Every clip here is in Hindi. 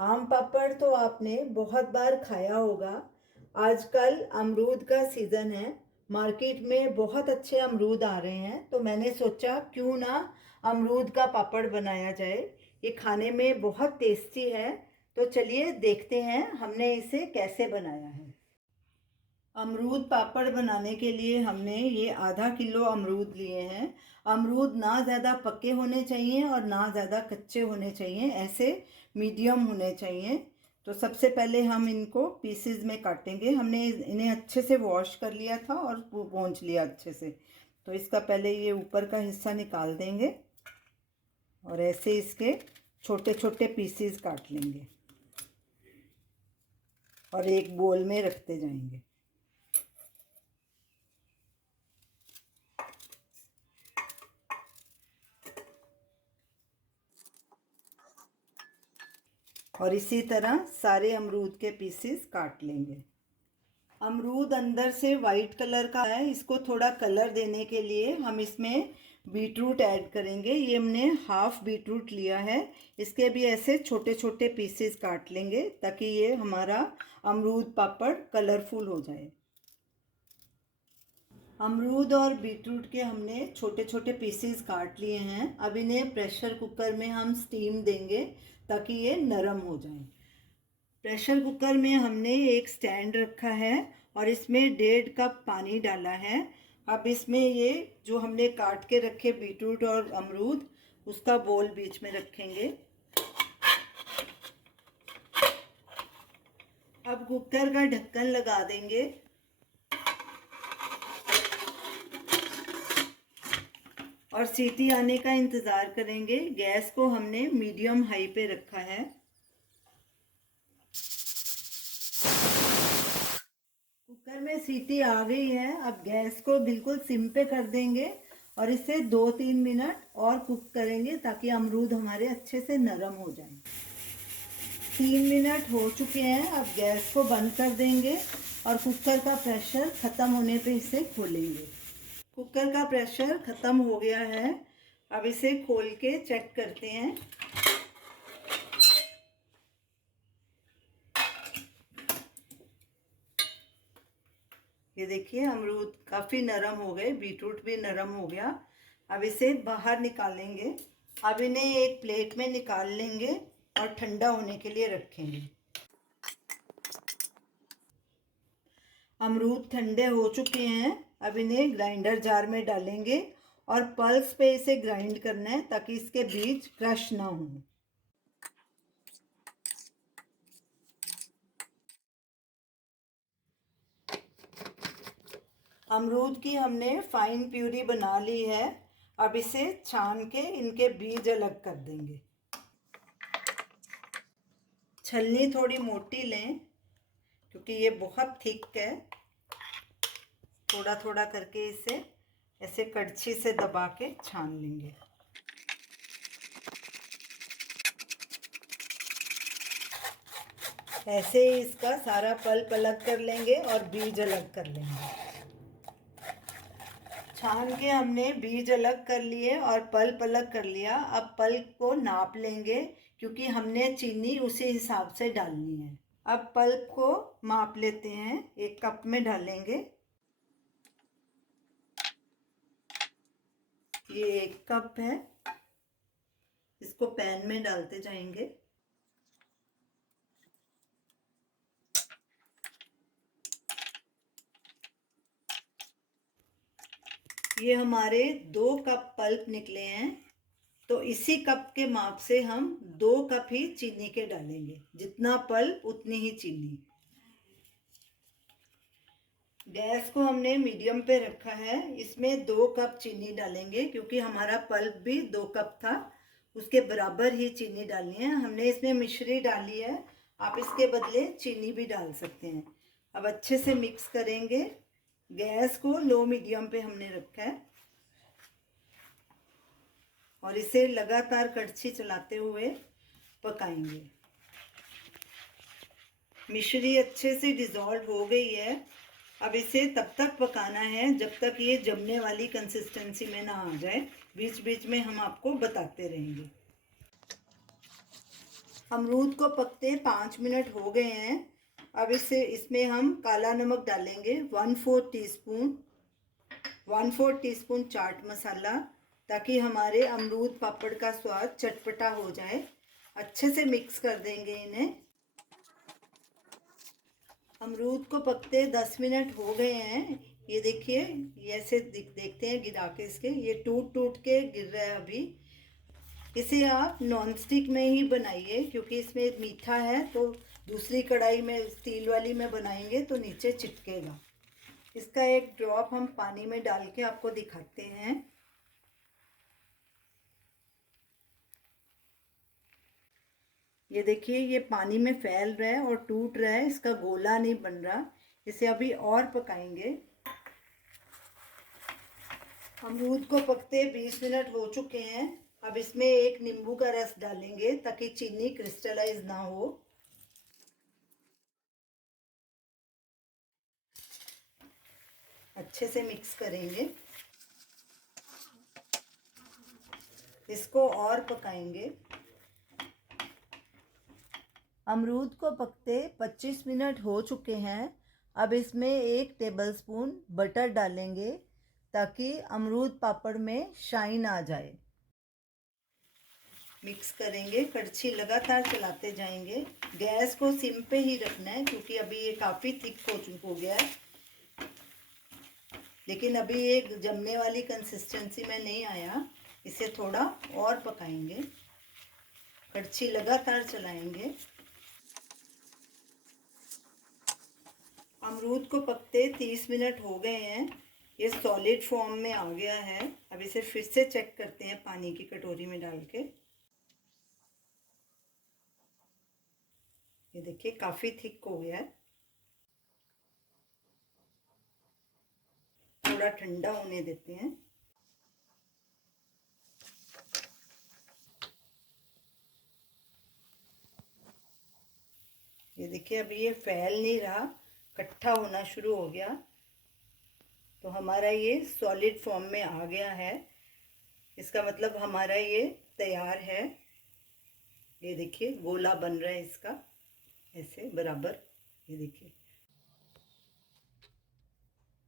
आम पापड़ तो आपने बहुत बार खाया होगा। आजकल अमरूद का सीज़न है। मार्केट में बहुत अच्छे अमरूद आ रहे हैं, तो मैंने सोचा क्यों ना अमरूद का पापड़ बनाया जाए। ये खाने में बहुत टेस्टी है। तो चलिए देखते हैं हमने इसे कैसे बनाया है। अमरूद पापड़ बनाने के लिए हमने ये आधा किलो अमरूद लिए हैं। अमरूद ना ज़्यादा पके होने चाहिए और ना ज़्यादा कच्चे होने चाहिए, ऐसे मीडियम होने चाहिए। तो सबसे पहले हम इनको पीसेस में काटेंगे। हमने इन्हें अच्छे से वॉश कर लिया था और पोंछ लिया अच्छे से। तो इसका पहले ये ऊपर का हिस्सा निकाल देंगे और ऐसे इसके छोटे छोटे पीसेस काट लेंगे और एक बोल में रखते जाएंगे। और इसी तरह सारे अमरूद के पीसेस काट लेंगे। अमरूद अंदर से वाइट कलर का है, इसको थोड़ा कलर देने के लिए हम इसमें बीटरूट ऐड करेंगे। ये हमने हाफ बीटरूट लिया है। इसके भी ऐसे छोटे छोटे पीसेस काट लेंगे ताकि ये हमारा अमरूद पापड़ कलरफुल हो जाए। अमरूद और बीटरूट के हमने छोटे छोटे पीसेस काट लिए हैं। अब इन्हें प्रेशर कुकर में हम स्टीम देंगे ताकि ये नरम हो जाए। प्रेशर कुकर में हमने एक स्टैंड रखा है और इसमें 1.5 कप पानी डाला है। अब इसमें ये जो हमने काट के रखे बीटरूट और अमरूद, उसका बोल बीच में रखेंगे। अब कुकर का ढक्कन लगा देंगे और सीटी आने का इंतज़ार करेंगे। गैस को हमने मीडियम हाई पे रखा है। कुकर में सीटी आ गई है। अब गैस को बिल्कुल सिम पे कर देंगे और इसे 2-3 मिनट और कुक करेंगे ताकि अमरूद हमारे अच्छे से नरम हो जाएं। 3 मिनट हो चुके हैं। अब गैस को बंद कर देंगे और कुकर का प्रेशर ख़त्म होने पे इसे खोलेंगे। कुकर का प्रेशर ख़त्म हो गया है। अब इसे खोल के चेक करते हैं। ये देखिए अमरूद काफ़ी नरम हो गए, बीटरूट भी नरम हो गया। अब इसे बाहर निकालेंगे। अब इन्हें एक प्लेट में निकाल लेंगे और ठंडा होने के लिए रखेंगे। अमरूद ठंडे हो चुके हैं। अब इन्हें ग्राइंडर जार में डालेंगे और पल्स पे इसे ग्राइंड करना है ताकि इसके बीज क्रश ना हो। अमरूद की हमने फाइन प्यूरी बना ली है। अब इसे छान के इनके बीज अलग कर देंगे। छलनी थोड़ी मोटी लें क्योंकि ये बहुत थिक है। थोड़ा थोड़ा करके इसे ऐसे कड़छी से दबा के छान लेंगे। ऐसे ही इसका सारा पल्प अलग कर लेंगे और बीज अलग कर लेंगे। छान के हमने बीज अलग कर लिए और पल्प अलग कर लिया। अब पल्प को नाप लेंगे क्योंकि हमने चीनी उसी हिसाब से डालनी है। अब पल्प को माप लेते हैं, 1 कप में डालेंगे। ये 1 कप है। इसको पैन में डालते जाएंगे। ये हमारे 2 कप पल्प निकले हैं। तो इसी कप के माप से हम 2 कप ही चीनी के डालेंगे। जितना पल्प उतनी ही चीनी। गैस को हमने मीडियम पे रखा है। इसमें 2 कप चीनी डालेंगे क्योंकि हमारा पल्प भी 2 कप था, उसके बराबर ही चीनी डालनी है। हमने इसमें मिश्री डाली है, आप इसके बदले चीनी भी डाल सकते हैं। अब अच्छे से मिक्स करेंगे। गैस को लो मीडियम पे हमने रखा है और इसे लगातार कड़छी चलाते हुए पकाएंगे। मिश्री अच्छे से डिज़ोल्व हो गई है। अब इसे तब तक पकाना है जब तक ये जमने वाली कंसिस्टेंसी में ना आ जाए। बीच बीच में हम आपको बताते रहेंगे। अमरूद को पकते 5 मिनट हो गए हैं। अब इसमें हम काला नमक डालेंगे 1/4 टीस्पून, 1/4 टीस्पून चाट मसाला, ताकि हमारे अमरूद पापड़ का स्वाद चटपटा हो जाए। अच्छे से मिक्स कर देंगे इन्हें। अमरूद को पकते 10 मिनट हो गए हैं। ये देखिए, ये ऐसे देखते हैं गिरा के, इसके ये टूट टूट के गिर रहा है अभी। इसे आप नॉन स्टिक में ही बनाइए, क्योंकि इसमें मीठा है, तो दूसरी कढ़ाई में स्टील वाली में बनाएंगे तो नीचे चिपकेगा। इसका एक ड्रॉप हम पानी में डाल के आपको दिखाते हैं। ये देखिए, ये पानी में फैल रहा है और टूट रहा है, इसका गोला नहीं बन रहा। इसे अभी और पकाएंगे। अमरूद को पकते 20 मिनट हो चुके हैं। अब इसमें एक नींबू का रस डालेंगे ताकि चीनी क्रिस्टलाइज ना हो। अच्छे से मिक्स करेंगे, इसको और पकाएंगे। अमरूद को पकते 25 मिनट हो चुके हैं। अब इसमें 1 टेबलस्पून बटर डालेंगे ताकि अमरूद पापड़ में शाइन आ जाए। मिक्स करेंगे, कड़छी लगातार चलाते जाएंगे। गैस को सिम पे ही रखना है, क्योंकि अभी ये काफ़ी थिक हो गया है, लेकिन अभी एक जमने वाली कंसिस्टेंसी में नहीं आया। इसे थोड़ा और पकाएंगे, कड़छी लगातार चलाएंगे। अमरूद को पकते 30 मिनट हो गए हैं। ये सॉलिड फॉर्म में आ गया है। अब इसे फिर से चेक करते हैं पानी की कटोरी में डाल के। ये देखिए, काफ़ी थिक हो गया है। थोड़ा ठंडा होने देते हैं। ये देखिए, अभी ये फैल नहीं रहा, इकट्ठा होना शुरू हो गया, तो हमारा ये सॉलिड फॉर्म में आ गया है। इसका मतलब हमारा ये तैयार है। ये देखिए, गोला बन रहा है इसका, ऐसे बराबर। ये देखिए,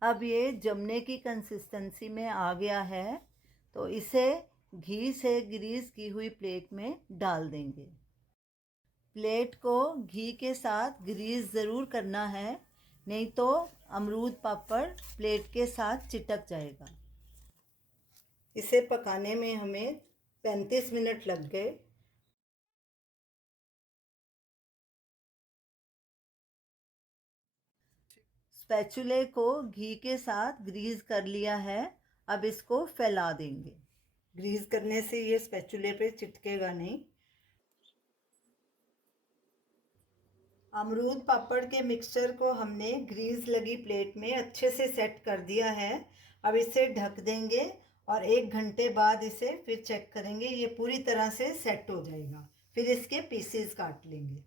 अब ये जमने की कंसिस्टेंसी में आ गया है, तो इसे घी से ग्रीस की हुई प्लेट में डाल देंगे। प्लेट को घी के साथ ग्रीस ज़रूर करना है, नहीं तो अमरूद पापड़ प्लेट के साथ चिटक जाएगा। इसे पकाने में हमें 35 मिनट लग गए। स्पैचुले को घी के साथ ग्रीस कर लिया है। अब इसको फैला देंगे। ग्रीस करने से ये स्पैचुले पे चिटकेगा नहीं। अमरूद पापड़ के मिक्सचर को हमने ग्रीस लगी प्लेट में अच्छे से सेट कर दिया है। अब इसे ढक देंगे और 1 घंटे बाद इसे फिर चेक करेंगे। ये पूरी तरह से सेट हो जाएगा, फिर इसके पीसेस काट लेंगे।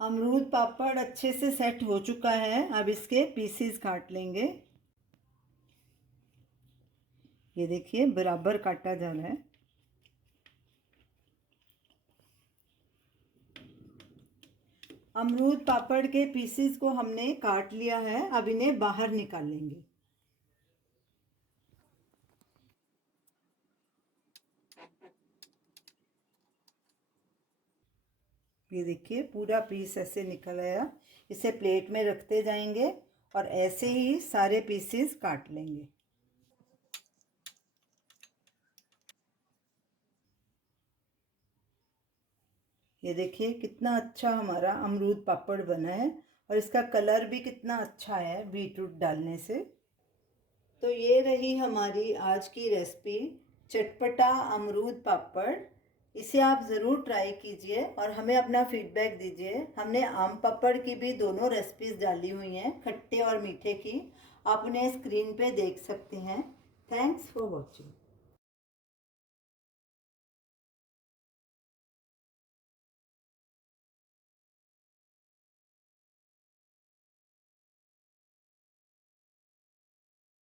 अमरूद पापड़ अच्छे से सेट हो चुका है। अब इसके पीसेस काट लेंगे। ये देखिए, बराबर काटा जा रहा है। अमरूद पापड़ के पीसेस को हमने काट लिया है। अब इन्हें बाहर निकाल लेंगे। ये देखिए, पूरा पीस ऐसे निकल आया। इसे प्लेट में रखते जाएंगे और ऐसे ही सारे पीसेस काट लेंगे। ये देखिए, कितना अच्छा हमारा अमरूद पापड़ बना है, और इसका कलर भी कितना अच्छा है बीटरूट डालने से। तो ये रही हमारी आज की रेसिपी, चटपटा अमरूद पापड़। इसे आप ज़रूर ट्राई कीजिए और हमें अपना फीडबैक दीजिए। हमने आम पापड़ की भी दोनों रेसिपीज़ डाली हुई हैं, खट्टे और मीठे की। आप उन्हें स्क्रीन पे देख सकते हैं। Thanks for watching.